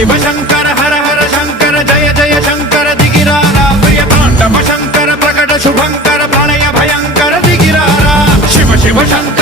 शिव शंकर हर हर शंकर जय जय शंकर दिगिरारा प्रिय तांडव शंकर प्रकट शुभंकर प्रलय भयंकर दिगिरारा शिव शिव शंकर